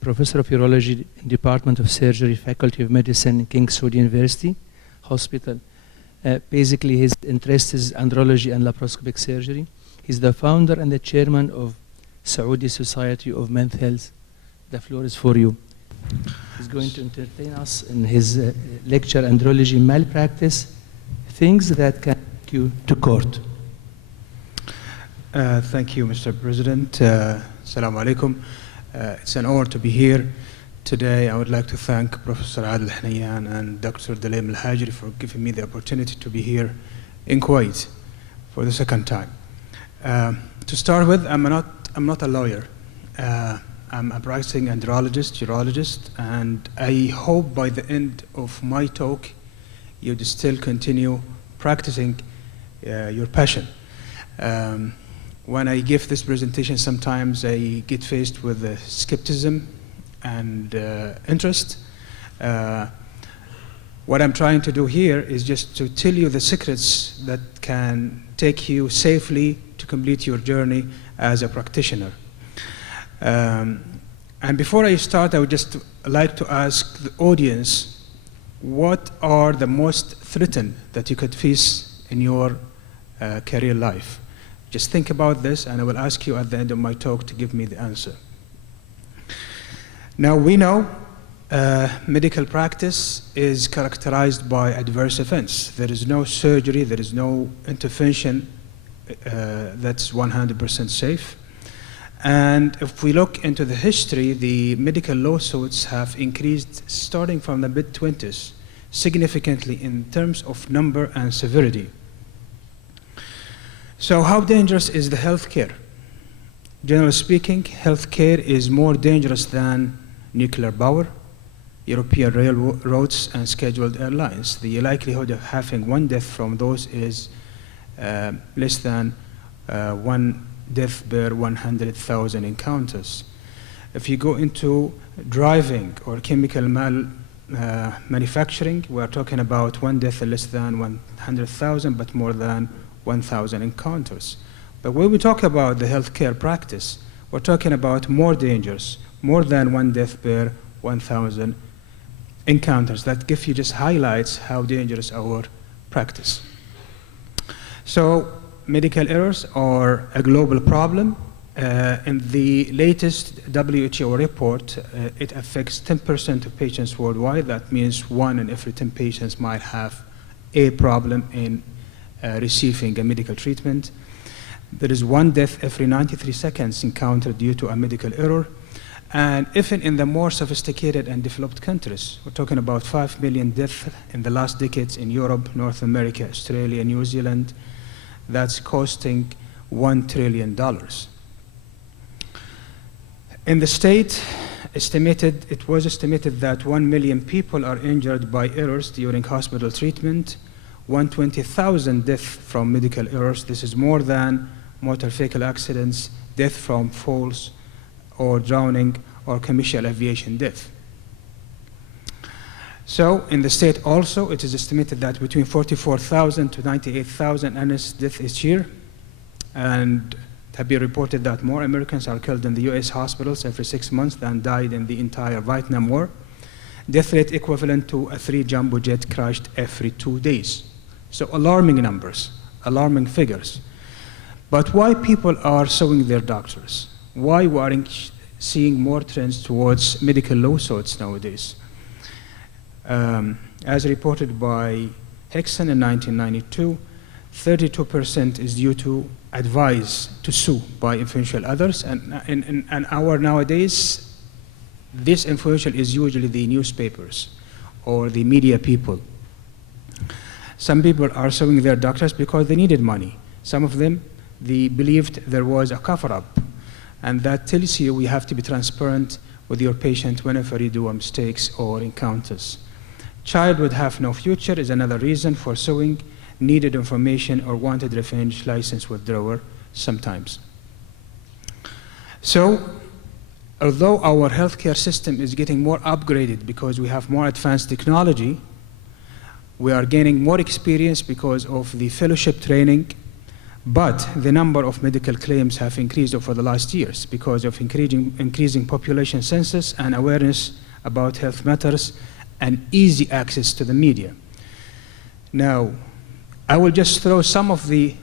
Professor of Urology, Department of Surgery, Faculty of Medicine, King Saud University Hospital. Basically, his interest is andrology and laparoscopic surgery. He's the founder and the chairman of Saudi Society of Men's Health. The floor is for you. He's going to entertain us in his lecture, Andrology Malpractice, Things That Can Take You to Court. Thank you, Mr. President. Assalamu alaikum. It's an honor to be here today. I would like to thank Professor Adel Hnayan and Dr. Dalaim Al-Hajri for giving me the opportunity to be here in Kuwait for the second time. To start with, I'm not a lawyer. I'm a practicing andrologist, urologist, and I hope by the end of my talk, you'd still continue practicing your passion. When I give this presentation, sometimes I get faced with skepticism and interest. What I'm trying to do here is just to tell you the secrets that can take you safely to complete your journey as a practitioner. And before I start, I would just like to ask the audience, what are the most threatened that you could face in your career life? Just think about this, and I will ask you at the end of my talk to give me the answer. Now, we know medical practice is characterized by adverse events. There is no surgery, there is no intervention that's 100% safe. And if we look into the history, the medical lawsuits have increased starting from the mid-20s significantly in terms of number and severity. So how dangerous is the healthcare? Generally speaking, healthcare is more dangerous than nuclear power, European railroads, and scheduled airlines. The likelihood of having one death from those is less than one death per 100,000 encounters. If you go into driving or chemical manufacturing, we're talking about one death less than 100,000, but more than 1,000 encounters. But when we talk about the healthcare practice, we're talking about more dangerous, more than one death per 1,000 encounters. That gives you just highlights how dangerous our practice. So medical errors are a global problem. In the latest WHO report, it affects 10% of patients worldwide. That means 1 in every 10 patients might have a problem in receiving a medical treatment. There is one death every 93 seconds encountered due to a medical error. And even in the more sophisticated and developed countries, we're talking about 5 million deaths in the last decades in Europe, North America, Australia, New Zealand. That's costing $1 trillion. In the state, it was estimated that 1 million people are injured by errors during hospital treatment. 120,000 deaths from medical errors. This is more than motor vehicle accidents, death from falls, or drowning, or commercial aviation death. So in the state also, it is estimated that between 44,000 to 98,000 honest deaths each year, and it has been reported that more Americans are killed in the US hospitals every 6 months than died in the entire Vietnam War. Death rate equivalent to a 3 jumbo jet crashed every 2 days. So alarming numbers, alarming figures. But why people are suing their doctors? Why we are seeing more trends towards medical lawsuits nowadays? As reported by Hickson in 1992, 32% is due to advice to sue by influential others. And nowadays, this influential is usually the newspapers or the media people. Some people are suing their doctors because they needed money. Some of them, they believed there was a cover-up. And that tells you we have to be transparent with your patient whenever you do mistakes or encounters. Child would have no future is another reason for suing. Needed information or wanted revenge, license withdrawal sometimes. So, although our healthcare system is getting more upgraded because we have more advanced technology, we are gaining more experience because of the fellowship training, But the number of medical claims have increased over the last years because of increasing population census and awareness about health matters and easy access to the media. Now, I will just throw some of the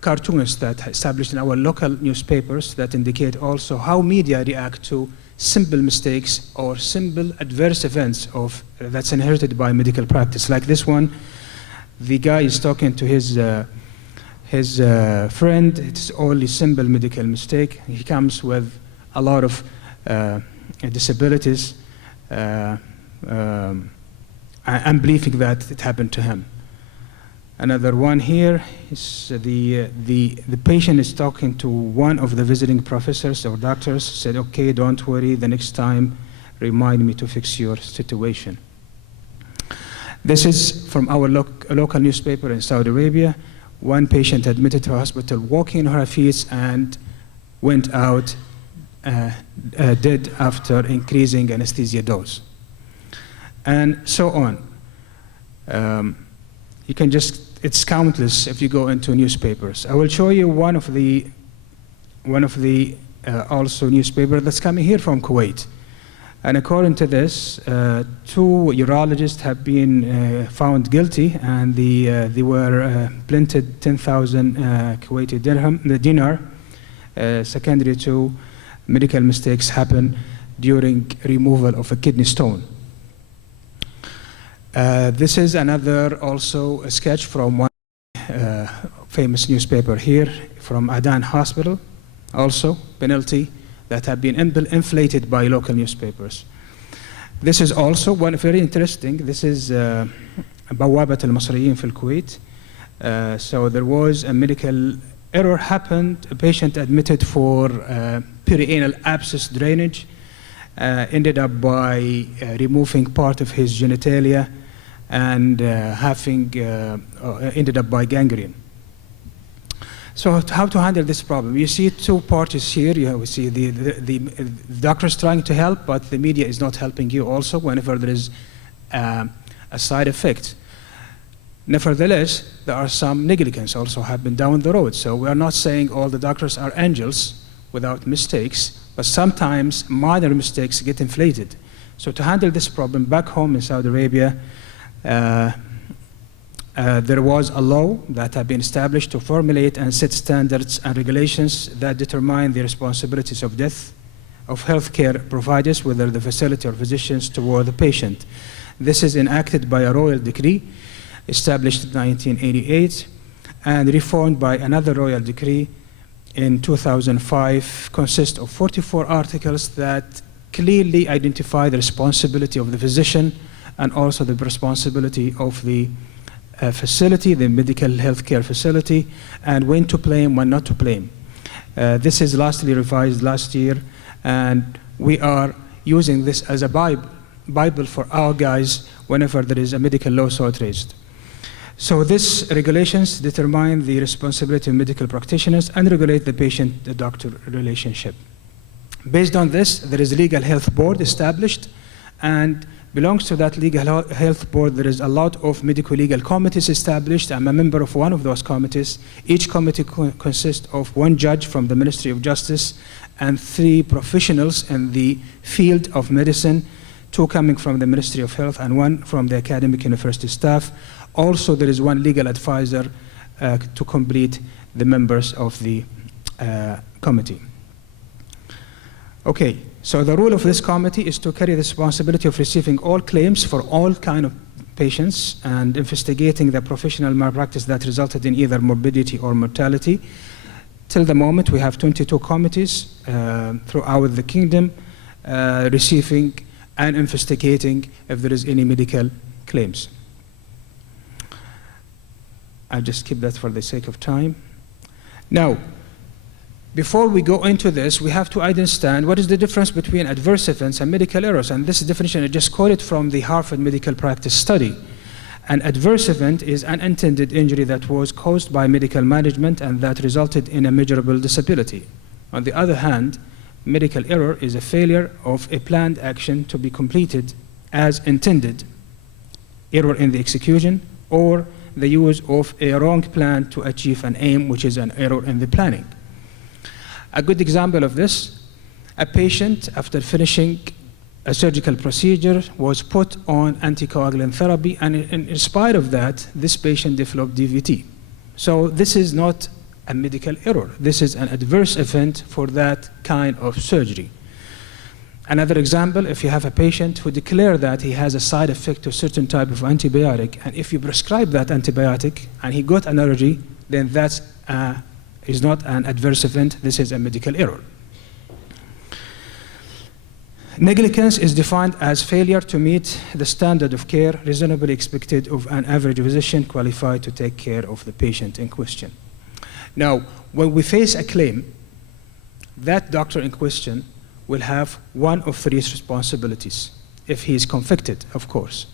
cartoons that are established in our local newspapers that indicate also how media react to simple mistakes or simple adverse events that's inherited by medical practice. Like this one, the guy is talking to his friend. It's only simple medical mistake. He comes with a lot of disabilities, and believing that it happened to him. Another one here is the patient is talking to one of the visiting professors or doctors, said, okay, don't worry, the next time remind me to fix your situation. This is from our local newspaper in Saudi Arabia. One patient admitted to hospital walking on her feet and went out dead after increasing anesthesia dose. And so on. You can just, it's countless if you go into newspapers. I will show you one of the also newspaper that's coming here from Kuwait. And according to this, 2 urologists have been found guilty, and they were planted 10,000 Kuwaiti dinar, secondary to medical mistakes happen during removal of a kidney stone. This is another also a sketch from one famous newspaper here from Adan Hospital, also penalty that have been inflated by local newspapers. This is also one very interesting. This is بوابة المصريين في الكويت. So there was a medical error happened. A patient admitted for perianal abscess drainage, ended up by removing part of his genitalia and ended up by gangrene. So how to handle this problem? You see 2 parties here. You see the doctors trying to help, but the media is not helping you also whenever there is a side effect. Nevertheless, there are some negligence also happen down the road. So we are not saying all the doctors are angels without mistakes, but sometimes minor mistakes get inflated. So to handle this problem back home in Saudi Arabia, there was a law that had been established to formulate and set standards and regulations that determine the responsibilities of death of healthcare providers, whether the facility or physicians, toward the patient. This is enacted by a royal decree established in 1988 and reformed by another royal decree in 2005, consists of 44 articles that clearly identify the responsibility of the physician and also the responsibility of the facility, the medical healthcare facility, and when to blame, when not to blame. This is lastly revised last year, and we are using this as a Bible for our guys whenever there is a medical lawsuit raised. So these regulations determine the responsibility of medical practitioners and regulate the patient-doctor relationship. Based on this, there is a legal health board established, and belongs to that legal health board, there is a lot of medical legal committees established. I'm a member of one of those committees. Each committee consists of 1 judge from the Ministry of Justice and 3 professionals in the field of medicine, 2 coming from the Ministry of Health and 1 from the academic university staff. Also, there is 1 legal advisor to complete the members of the committee. Okay, so the role of this committee is to carry the responsibility of receiving all claims for all kind of patients and investigating the professional malpractice that resulted in either morbidity or mortality. Till the moment, we have 22 committees throughout the kingdom receiving and investigating if there is any medical claims. I'll just keep that for the sake of time. Now, before we go into this, we have to understand what is the difference between adverse events and medical errors. And this definition I just quoted from the Harvard Medical Practice Study. An adverse event is an unintended injury that was caused by medical management and that resulted in a measurable disability. On the other hand, medical error is a failure of a planned action to be completed as intended, error in the execution, or the use of a wrong plan to achieve an aim, which is an error in the planning. A good example of this, a patient, after finishing a surgical procedure, was put on anticoagulant therapy, and in spite of that, this patient developed DVT. So this is not a medical error. This is an adverse event for that kind of surgery. Another example, if you have a patient who declares that he has a side effect to a certain type of antibiotic, and if you prescribe that antibiotic and he got an allergy, then that is not an adverse event. This is a medical error. Negligence is defined as failure to meet the standard of care reasonably expected of an average physician qualified to take care of the patient in question. Now, when we face a claim, that doctor in question will have one of three responsibilities, if he is convicted, of course.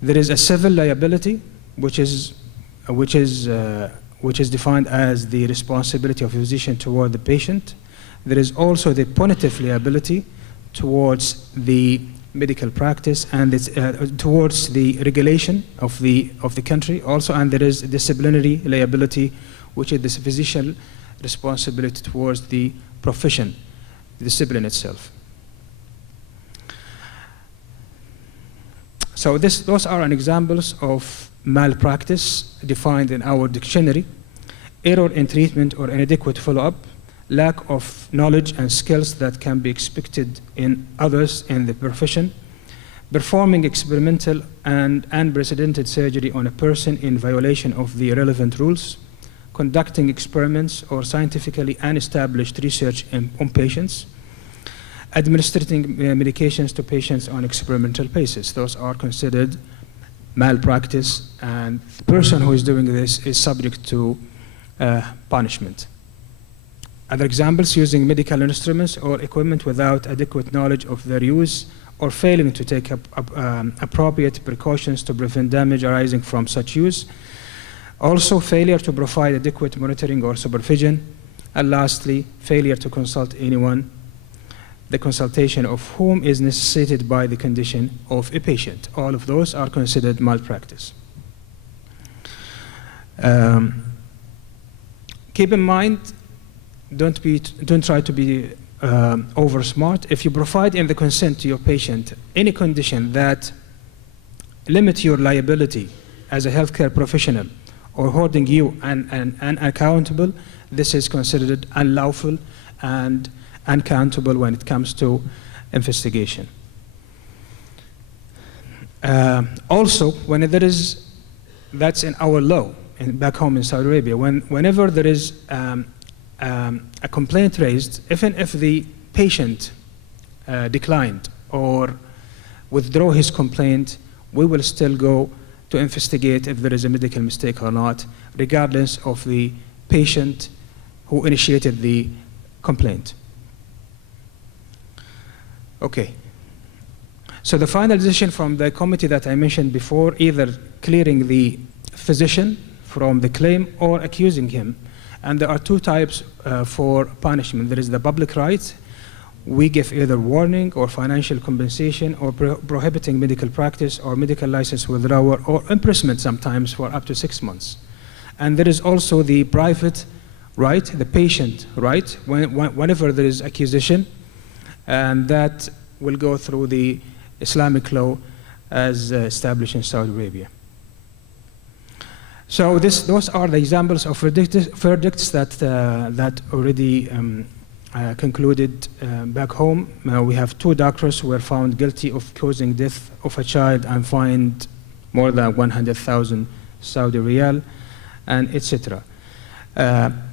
There is a civil liability, which is defined as the responsibility of a physician toward the patient. There is also the punitive liability towards the medical practice and towards the regulation of the country also, and there is disciplinary liability, which is the physician responsibility towards the profession, the discipline itself. So those are examples of malpractice defined in our dictionary: error in treatment or inadequate follow-up, lack of knowledge and skills that can be expected in others in the profession, performing experimental and unprecedented surgery on a person in violation of the relevant rules, conducting experiments or scientifically unestablished research on patients, administering medications to patients on experimental basis. Those are considered malpractice, and the person who is doing this is subject to punishment. Other examples: using medical instruments or equipment without adequate knowledge of their use, or failing to take appropriate precautions to prevent damage arising from such use. Also, failure to provide adequate monitoring or supervision. And lastly, failure to consult anyone, the consultation of whom is necessitated by the condition of a patient. All of those are considered malpractice. Keep in mind, don't try to be over smart. If you provide in the consent to your patient any condition that limits your liability as a healthcare professional or holding you unaccountable, this is considered unlawful and uncountable when it comes to investigation. Also, when there is, that's in our law back home in Saudi Arabia, whenever there is a complaint raised, even if the patient declined or withdraw his complaint, we will still go to investigate if there is a medical mistake or not, regardless of the patient who initiated the complaint. Okay. So the final decision from the committee that I mentioned before, either clearing the physician from the claim or accusing him. And there are two types for punishment. There is the public right. We give either warning or financial compensation or prohibiting medical practice or medical license withdrawal or imprisonment sometimes for up to 6 months. And there is also the private right, the patient right, whenever there is accusation, and that will go through the Islamic law as established in Saudi Arabia. So those are the examples of verdicts that already concluded back home. We have 2 doctors who were found guilty of causing death of a child and fined more than 100,000 Saudi riyal, and etc.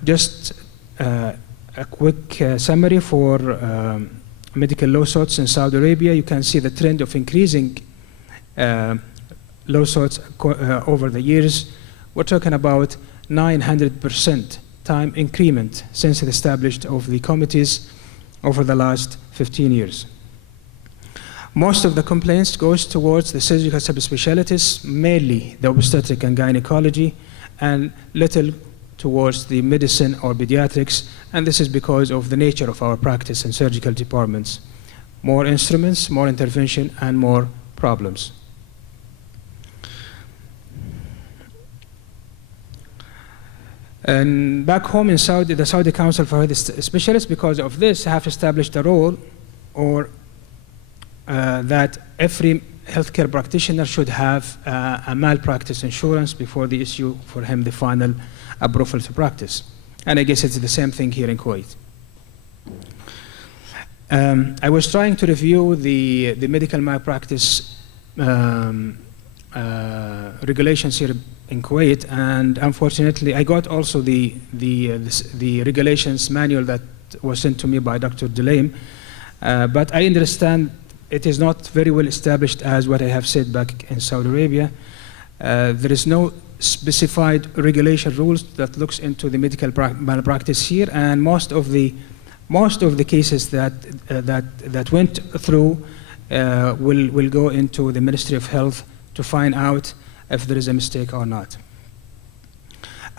Just a quick summary for medical lawsuits in Saudi Arabia. You can see the trend of increasing lawsuits over the years. We're talking about 900% time increment since the establishment of the committees over the last 15 years. Most of the complaints goes towards the surgical subspecialties, mainly the obstetric and gynecology, and little towards the medicine or pediatrics, and this is because of the nature of our practice in surgical departments. More instruments, more intervention, and more problems. And back home in Saudi, the Saudi Council for Health Specialists, because of this, have established a rule or that every healthcare practitioner should have a malpractice insurance before they issue for him the final approval to practice. And I guess it's the same thing here in Kuwait. I was trying to review the medical malpractice regulations here in Kuwait, and unfortunately I got also the regulations manual that was sent to me by Dr. Delaim, but I understand it is not very well established as what I have said back in Saudi Arabia. There is no specified regulation rules that looks into the medical malpractice here, and most of the cases that went through will go into the Ministry of Health to find out if there is a mistake or not.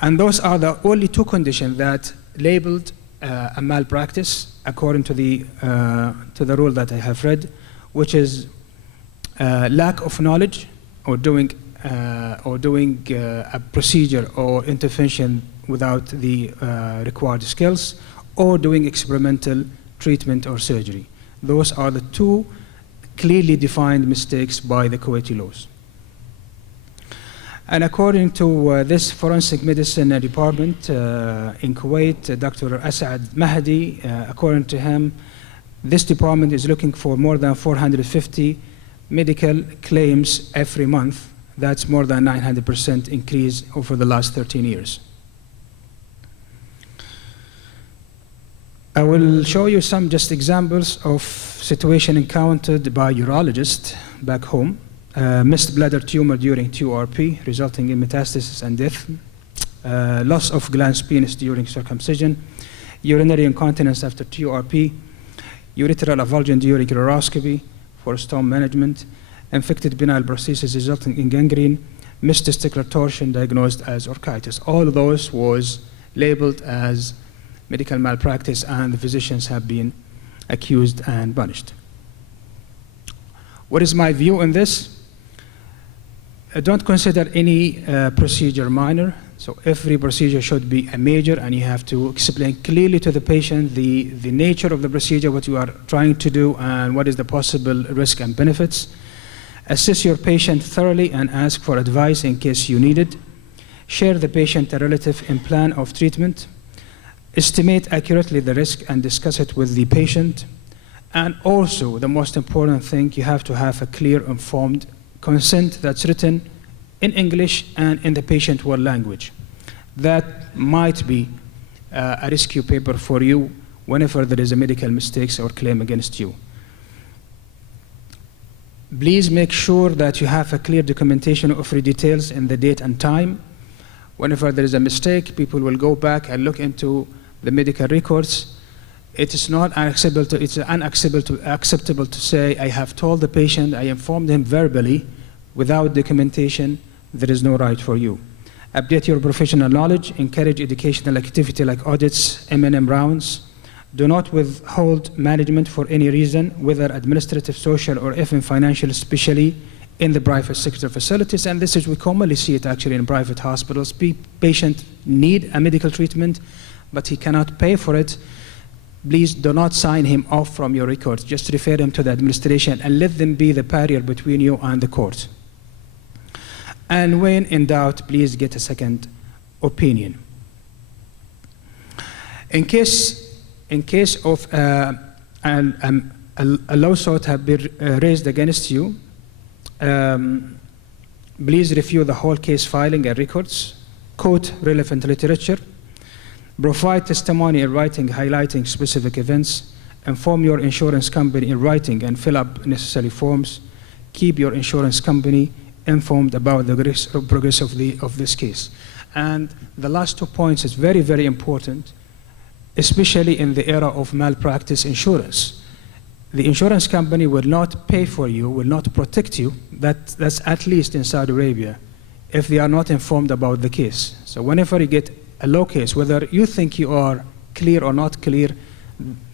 And those are the only two conditions that labeled a malpractice according to the rule that I have read, which is lack of knowledge or doing a procedure or intervention without the required skills, or doing experimental treatment or surgery. Those are the two clearly defined mistakes by the Kuwaiti laws. And according to this forensic medicine department in Kuwait, Dr. Asad Mahdi, according to him, this department is looking for more than 450 medical claims every month. That's more than 900% increase over the last 13 years. I will show you some just examples of situation encountered by urologists back home. Missed bladder tumor during TURP, resulting in metastasis and death. Loss of glans penis during circumcision. Urinary incontinence after TURP. Urethral avulsion during uroscopy for stone management. Infected penile prosthesis resulting in gangrene. Missed testicular torsion diagnosed as orchitis. All of those was labeled as medical malpractice, and the physicians have been accused and punished. What is my view on this? Don't consider any procedure minor. So every procedure should be a major, and you have to explain clearly to the patient the nature of the procedure, what you are trying to do, and what is the possible risk and benefits. Assess your patient thoroughly and ask for advice in case you need it. Share the patient a relative in plan of treatment. Estimate accurately the risk and discuss it with the patient. And also, the most important thing, you have to have a clear, informed consent that's written in English and in the patient world language. That might be a rescue paper for you whenever there is a medical mistake or claim against you. Please make sure that you have a clear documentation of every details in the date and time. Whenever there is a mistake, people will go back and look into the medical records. It is not unacceptable to say, I have told the patient, I informed him verbally, without documentation, there is no right for you. Update your professional knowledge, encourage educational activity like audits, M&M rounds. Do not withhold management for any reason, whether administrative, social, or even financial, especially in the private sector facilities. And this is, we commonly see it actually in private hospitals. Patient need a medical treatment, but he cannot pay for it. Please do not sign him off from your records. Just refer him to the administration and let them be the barrier between you and the court. And when in doubt, please get a second opinion. In case of a lawsuit have been raised against you, please review the whole case filing and records, quote relevant literature, provide testimony in writing highlighting specific events, inform your insurance company in writing and fill up necessary forms, keep your insurance company informed about the progress of this case. And the last 2 points is very, very important, especially in the era of malpractice insurance. The insurance company will not pay for you, will not protect you, that's at least in Saudi Arabia, if they are not informed about the case. So whenever you get a law case, whether you think you are clear or not clear,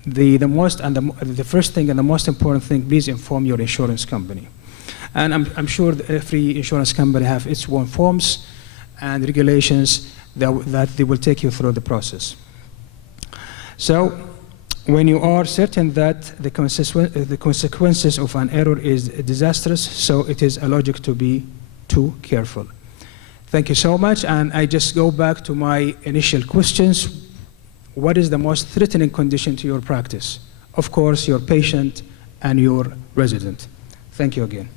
the first thing and the most important thing, please inform your insurance company. And I'm sure that every insurance company have its own forms and regulations that they will take you through the process. So when you are certain that the consequences of an error is disastrous, so it is a logic to be too careful. Thank you so much, and I just go back to my initial questions. What is the most threatening condition to your practice? Of course, your patient and your resident. Thank you again.